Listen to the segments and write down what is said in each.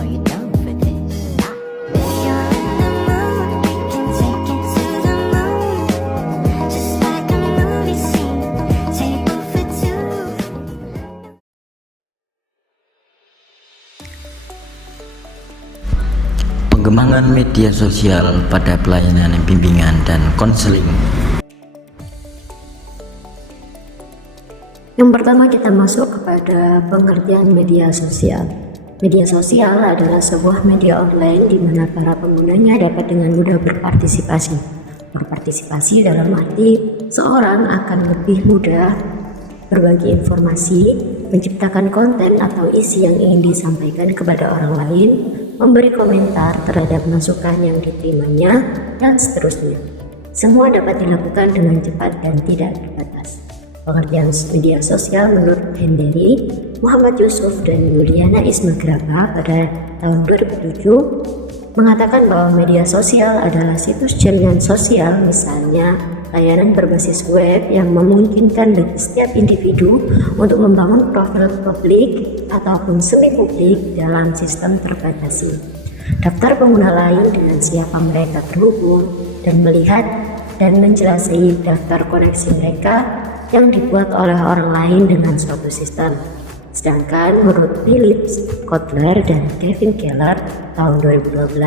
Are you down for this? You're in the mood, we can take it to the moon. Just like a movie scene, table for two. Pengembangan media sosial pada pelayanan bimbingan dan konseling. Yang pertama kita masuk kepada pengertian media sosial. Media sosial adalah sebuah media online di mana para penggunanya dapat dengan mudah berpartisipasi. Berpartisipasi dalam arti seorang akan lebih mudah berbagi informasi, menciptakan konten atau isi yang ingin disampaikan kepada orang lain, memberi komentar terhadap masukan yang diterimanya, dan seterusnya. Semua dapat dilakukan dengan cepat dan tidak terbatas. Pengertian media sosial menurut Henderi, Muhammad Yusuf, dan Yuliana Ismagraba pada tahun 2007 mengatakan bahwa media sosial adalah situs jaringan sosial, misalnya layanan berbasis web yang memungkinkan bagi setiap individu untuk membangun profil publik ataupun semi-publik dalam sistem terbatasi. Daftar pengguna lain dengan siapa mereka terhubung dan melihat dan menjelaskan daftar koneksi mereka yang dibuat oleh orang lain dengan suatu sistem. Sedangkan menurut Phillips, Kotler, dan Kevin Keller tahun 2012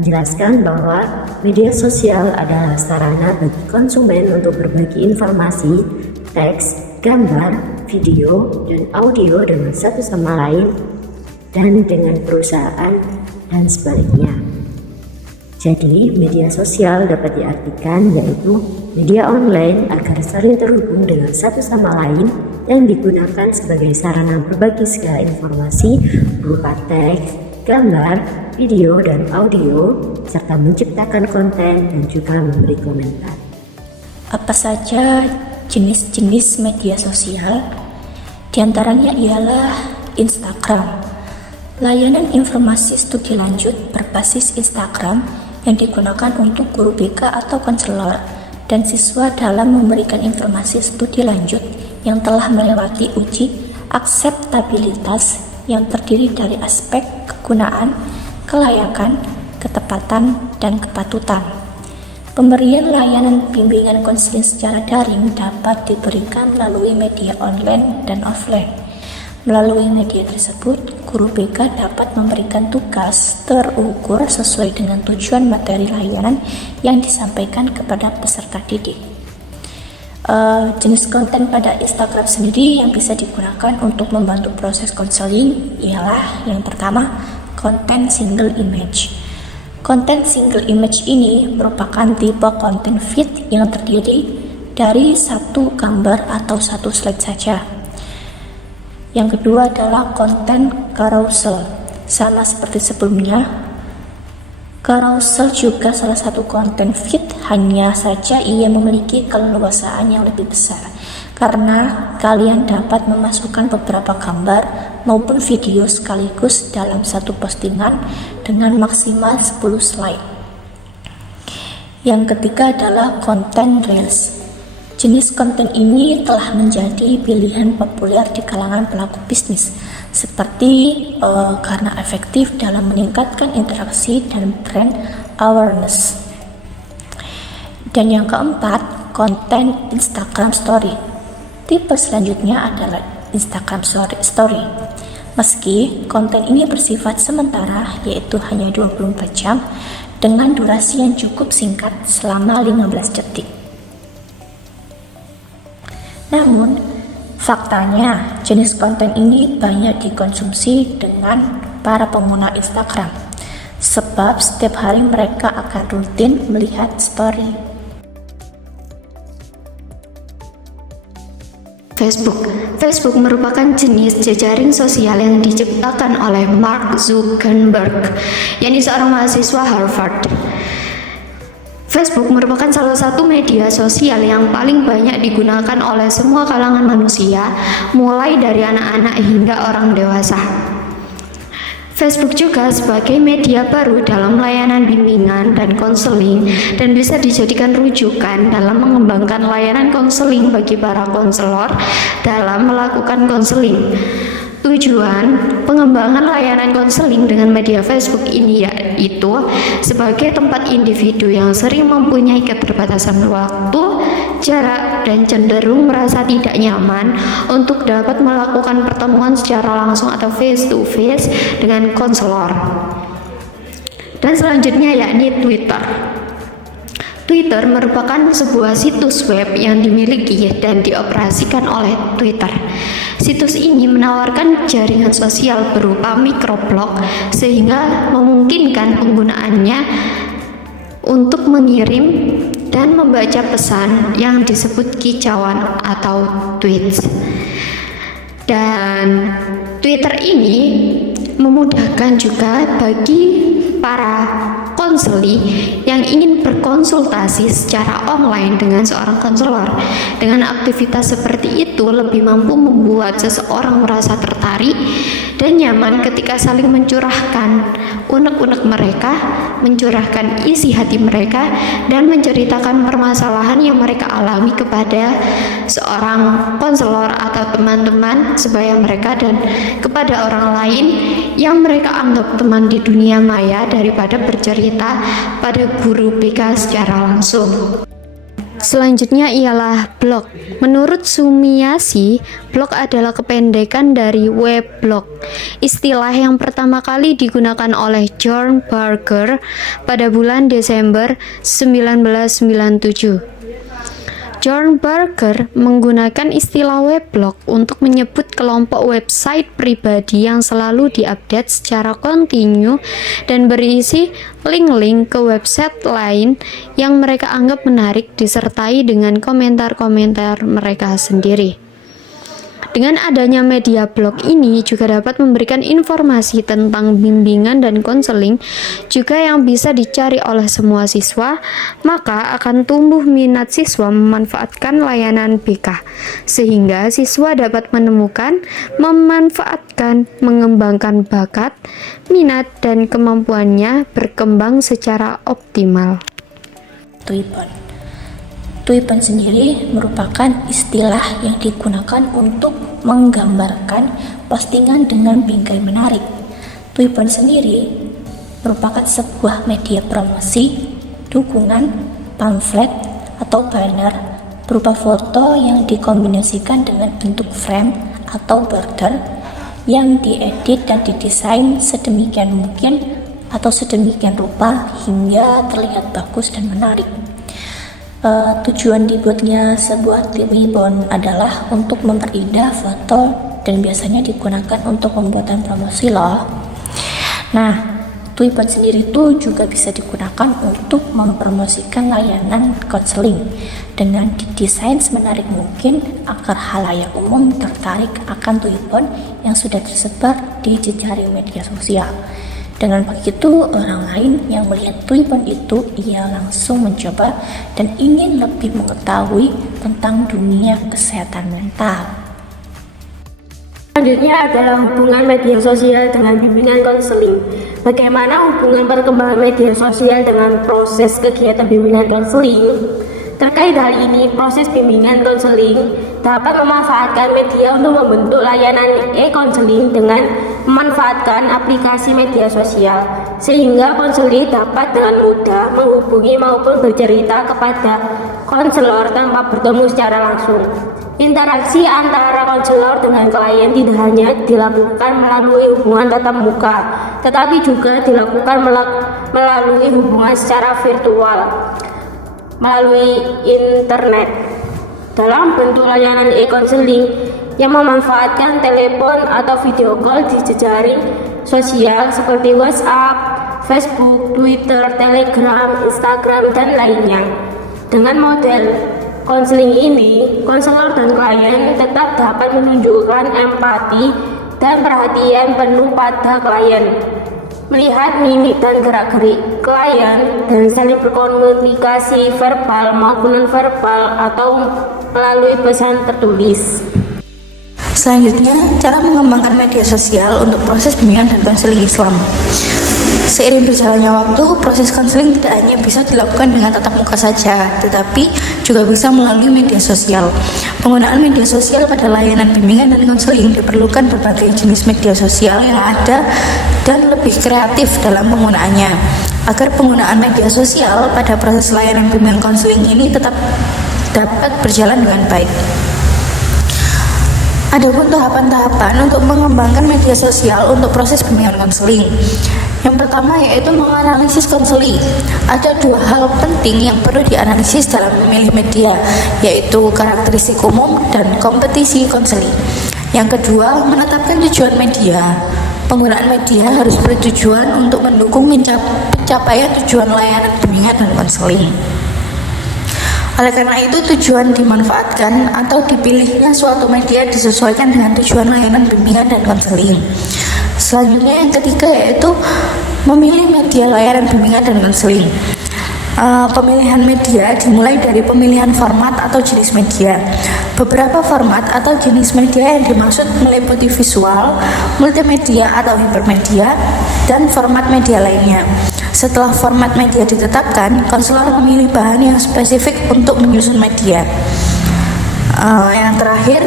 menjelaskan bahwa media sosial adalah sarana bagi konsumen untuk berbagi informasi, teks, gambar, video, dan audio dengan satu sama lain dan dengan perusahaan dan sebaliknya. Jadi, media sosial dapat diartikan yaitu media online agar saling terhubung dengan satu sama lain yang digunakan sebagai sarana berbagi segala informasi berupa teks, gambar, video, dan audio, serta menciptakan konten dan juga memberi komentar. Apa saja jenis-jenis media sosial? Di antaranya ialah Instagram, layanan informasi studi lanjut berbasis Instagram yang digunakan untuk guru BK atau konselor dan siswa dalam memberikan informasi studi lanjut yang telah melewati uji akseptabilitas yang terdiri dari aspek kegunaan, kelayakan, ketepatan, dan kepatutan. Pemberian layanan bimbingan konseling secara daring dapat diberikan melalui media online dan offline. Melalui media tersebut, guru BK dapat memberikan tugas terukur sesuai dengan tujuan materi layanan yang disampaikan kepada peserta didik. Jenis konten pada Instagram sendiri yang bisa digunakan untuk membantu proses konseling ialah yang pertama, konten single image. Konten single image ini merupakan tipe konten feed yang terdiri dari satu gambar atau satu slide saja. Yang kedua adalah konten carousel. Sama seperti sebelumnya, carousel juga salah satu konten feed, hanya saja ia memiliki keleluasaan yang lebih besar karena kalian dapat memasukkan beberapa gambar maupun video sekaligus dalam satu postingan dengan maksimal 10 slide. Yang ketiga adalah konten reels. Jenis konten ini telah menjadi pilihan populer di kalangan pelaku bisnis karena efektif dalam meningkatkan interaksi dan brand awareness. Dan yang keempat, konten Instagram Story. Tipe selanjutnya adalah Instagram Story. Meski konten ini bersifat sementara, yaitu hanya 24 jam dengan durasi yang cukup singkat selama 15 detik. Namun, faktanya jenis konten ini banyak dikonsumsi dengan para pengguna Instagram, sebab setiap hari mereka akan rutin melihat story. Facebook merupakan jenis jejaring sosial yang diciptakan oleh Mark Zuckerberg, yakni seorang mahasiswa Harvard. Facebook merupakan salah satu media sosial yang paling banyak digunakan oleh semua kalangan manusia, mulai dari anak-anak hingga orang dewasa. Facebook juga sebagai media baru dalam layanan bimbingan dan konseling dan bisa dijadikan rujukan dalam mengembangkan layanan konseling bagi para konselor dalam melakukan konseling. Tujuan pengembangan layanan konseling dengan media Facebook ini yaitu sebagai tempat individu yang sering mempunyai keterbatasan waktu, jarak, dan cenderung merasa tidak nyaman untuk dapat melakukan pertemuan secara langsung atau face to face dengan konselor. Dan selanjutnya yakni Twitter. Twitter merupakan sebuah situs web yang dimiliki dan dioperasikan oleh Twitter. Situs ini menawarkan jaringan sosial berupa microblog sehingga memungkinkan penggunaannya untuk mengirim dan membaca pesan yang disebut kicauan atau tweets. Dan Twitter ini memudahkan juga bagi para konseli yang ingin berkonsultasi secara online dengan seorang konselor. Dengan aktivitas seperti itu lebih mampu membuat seseorang merasa tertarik dan nyaman ketika saling mencurahkan unek-unek mereka, mencurahkan isi hati mereka, dan menceritakan permasalahan yang mereka alami kepada seorang konselor atau teman-teman sebaya mereka dan kepada orang lain yang mereka anggap teman di dunia maya daripada bercerita pada guru BK secara langsung. Selanjutnya ialah blog. Menurut Sumiyashi, blog adalah kependekan dari weblog. Istilah yang pertama kali digunakan oleh John Barker pada bulan Desember 1997. John Barker menggunakan istilah weblog untuk menyebut kelompok website pribadi yang selalu diupdate secara kontinu dan berisi link-link ke website lain yang mereka anggap menarik disertai dengan komentar-komentar mereka sendiri. Dengan adanya media blog ini juga dapat memberikan informasi tentang bimbingan dan konseling juga yang bisa dicari oleh semua siswa, maka akan tumbuh minat siswa memanfaatkan layanan BK, sehingga siswa dapat menemukan, memanfaatkan, mengembangkan bakat, minat, dan kemampuannya berkembang secara optimal. Tweepen sendiri merupakan istilah yang digunakan untuk menggambarkan postingan dengan bingkai menarik. Tweepen sendiri merupakan sebuah media promosi, dukungan, pamflet, atau banner berupa foto yang dikombinasikan dengan bentuk frame atau border yang diedit dan didesain sedemikian mungkin atau sedemikian rupa hingga terlihat bagus dan menarik. Tujuan dibuatnya sebuah tweetpen adalah untuk memperindah foto dan biasanya digunakan untuk pembuatan promosi loh. Nah, tweetpen sendiri itu juga bisa digunakan untuk mempromosikan layanan konseling dengan didesain semenarik mungkin agar khalayak umum tertarik akan tweetpen yang sudah tersebar di jejaring media sosial. Dengan begitu, orang lain yang melihat tweetpen itu, ia langsung mencoba dan ingin lebih mengetahui tentang dunia kesehatan mental. Selanjutnya adalah hubungan media sosial dengan bimbingan konseling. Bagaimana hubungan perkembangan media sosial dengan proses kegiatan bimbingan konseling? Terkait hal ini, proses bimbingan konseling dapat memanfaatkan media untuk membentuk layanan e-konseling dengan memanfaatkan aplikasi media sosial, sehingga konselor dapat dengan mudah menghubungi maupun bercerita kepada konselor tanpa bertemu secara langsung. Interaksi antara konselor dengan klien tidak hanya dilakukan melalui hubungan tatap muka, tetapi juga dilakukan melalui hubungan secara virtual, melalui internet dalam bentuk layanan e-konseling yang memanfaatkan telepon atau video call di jejaring sosial seperti WhatsApp, Facebook, Twitter, Telegram, Instagram, dan lainnya. Dengan model konseling ini, konselor dan klien tetap dapat menunjukkan empati dan perhatian penuh pada klien, melihat mimik dan gerak-gerik klien, dan saling berkomunikasi verbal maupun non-verbal atau melalui pesan tertulis. Selanjutnya, cara mengembangkan media sosial untuk proses bimbingan dan konseling Islam. Seiring berjalannya waktu, proses konseling tidak hanya bisa dilakukan dengan tatap muka saja, tetapi juga bisa melalui media sosial. Penggunaan media sosial pada layanan bimbingan dan konseling diperlukan berbagai jenis media sosial yang ada dan lebih kreatif dalam penggunaannya, agar penggunaan media sosial pada proses layanan bimbingan konseling ini tetap dapat berjalan dengan baik. Adapun tahapan-tahapan untuk mengembangkan media sosial untuk proses bimbingan konseling. Yang pertama yaitu menganalisis konseling. Ada dua hal penting yang perlu dianalisis dalam memilih media, yaitu karakteristik umum dan kompetisi konseling. Yang kedua, menetapkan tujuan media. Penggunaan media harus bertujuan untuk mendukung pencapaian tujuan layanan bimbingan dan konseling. Oleh karena itu, tujuan dimanfaatkan atau dipilihnya suatu media disesuaikan dengan tujuan layanan bimbingan dan konseling. Selanjutnya yang ketiga yaitu memilih media layanan bimbingan dan konseling. Pemilihan media dimulai dari pemilihan format atau jenis media. Beberapa format atau jenis media yang dimaksud meliputi visual, multimedia atau hipermedia, dan format media lainnya. Setelah format media ditetapkan, konselor memilih bahan yang spesifik untuk menyusun media. Yang terakhir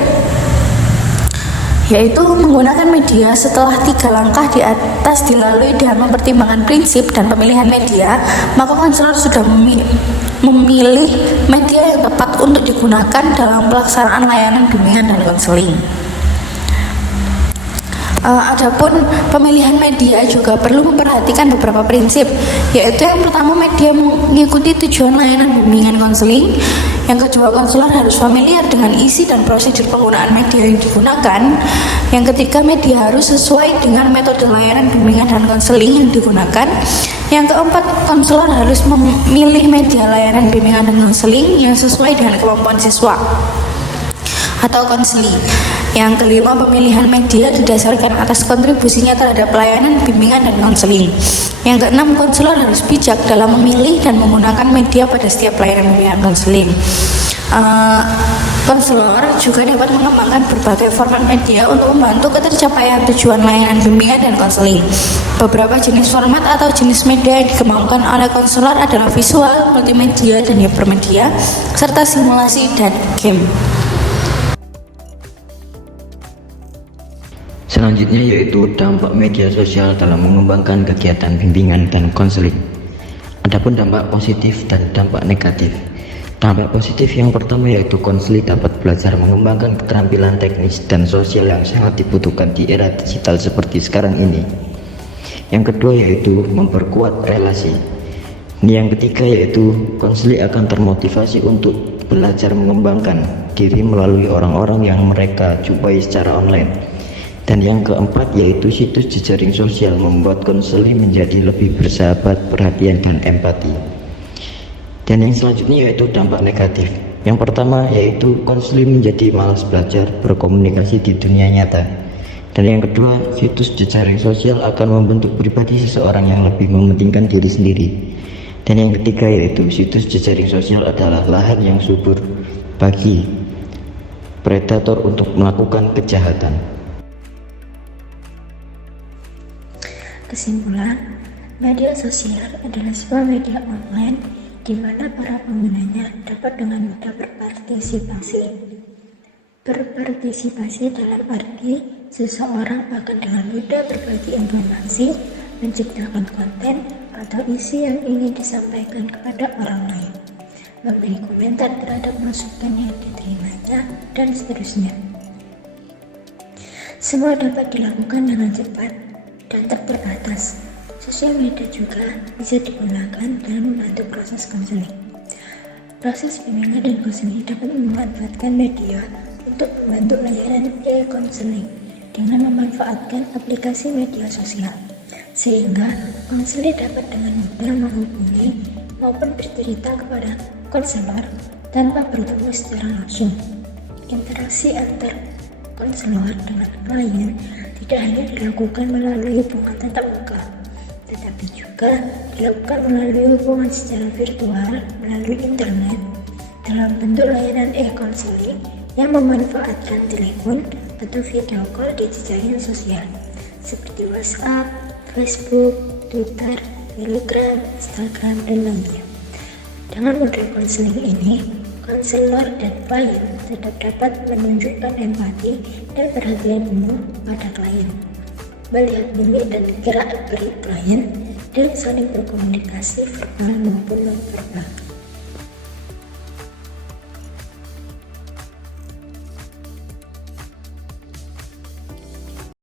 yaitu menggunakan media. Setelah 3 langkah di atas dilalui dengan mempertimbangkan prinsip dan pemilihan media, maka konselor sudah memilih media yang tepat untuk digunakan dalam pelaksanaan layanan bimbingan dan konseling. Adapun pemilihan media juga perlu memperhatikan beberapa prinsip, yaitu yang pertama, media mengikuti tujuan layanan bimbingan konseling. Yang kedua, konselor harus familiar dengan isi dan prosedur penggunaan media yang digunakan. Yang ketiga, media harus sesuai dengan metode layanan bimbingan dan konseling yang digunakan. Yang keempat, konselor harus memilih media layanan bimbingan dan konseling yang sesuai dengan kemampuan siswa atau konseling. Yang kelima, pemilihan media didasarkan atas kontribusinya terhadap pelayanan bimbingan dan konseling. Yang keenam, konselor harus bijak dalam memilih dan menggunakan media pada setiap pelayanan bimbingan konseling. Konselor juga dapat mengembangkan berbagai format media untuk membantu ketercapaian tujuan layanan bimbingan dan konseling. Beberapa jenis format atau jenis media yang dikembangkan oleh konselor adalah visual, multimedia, dan hipermedia, serta simulasi dan game. Selanjutnya yaitu dampak media sosial dalam mengembangkan kegiatan bimbingan dan konseling. Adapun dampak positif dan dampak negatif. Dampak positif yang pertama yaitu konseling dapat belajar mengembangkan keterampilan teknis dan sosial yang sangat dibutuhkan di era digital seperti sekarang ini. Yang kedua yaitu memperkuat relasi. Yang ketiga yaitu konseling akan termotivasi untuk belajar mengembangkan diri melalui orang-orang yang mereka jumpai secara online. Dan yang keempat yaitu situs jejaring sosial membuat konseling menjadi lebih bersahabat, perhatian, dan empati. Dan yang selanjutnya yaitu dampak negatif. Yang pertama yaitu konseling menjadi malas belajar berkomunikasi di dunia nyata. Dan yang kedua, situs jejaring sosial akan membentuk pribadi seseorang yang lebih mementingkan diri sendiri. Dan yang ketiga yaitu situs jejaring sosial adalah lahan yang subur bagi predator untuk melakukan kejahatan. Kesimpulan, media sosial adalah sebuah media online di mana para penggunanya dapat dengan mudah berpartisipasi. Berpartisipasi dalam arti seseorang akan dengan mudah berbagi informasi, menciptakan konten atau isi yang ingin disampaikan kepada orang lain, memberi komentar terhadap masukan yang diterimanya, dan seterusnya. Semua dapat dilakukan dengan cepat dan terbatas. Sosial media juga bisa digunakan dalam membantu proses konseling. Proses bimbingan dan konseling dapat memanfaatkan media untuk membantu layanan e-konseling dengan memanfaatkan aplikasi media sosial, sehingga konselor dapat dengan mudah menghubungi maupun bercerita kepada konselor tanpa bertemu secara langsung. Interaksi antar konselor dengan klien tidak hanya dilakukan melalui hubungan tatap muka, tetapi juga dilakukan melalui hubungan secara virtual melalui internet dalam bentuk layanan e-konseling yang memanfaatkan telepon atau video call di jejaring sosial seperti WhatsApp, Facebook, Twitter, Telegram, Instagram, dan lainnya. Dengan model konseling ini, konselor dan klien tetap dapat menunjukkan empati dan perhatian penuh pada klien, melihat mimik dan gerak-gerik klien, dan saling berkomunikasi verbal maupun non-verbal.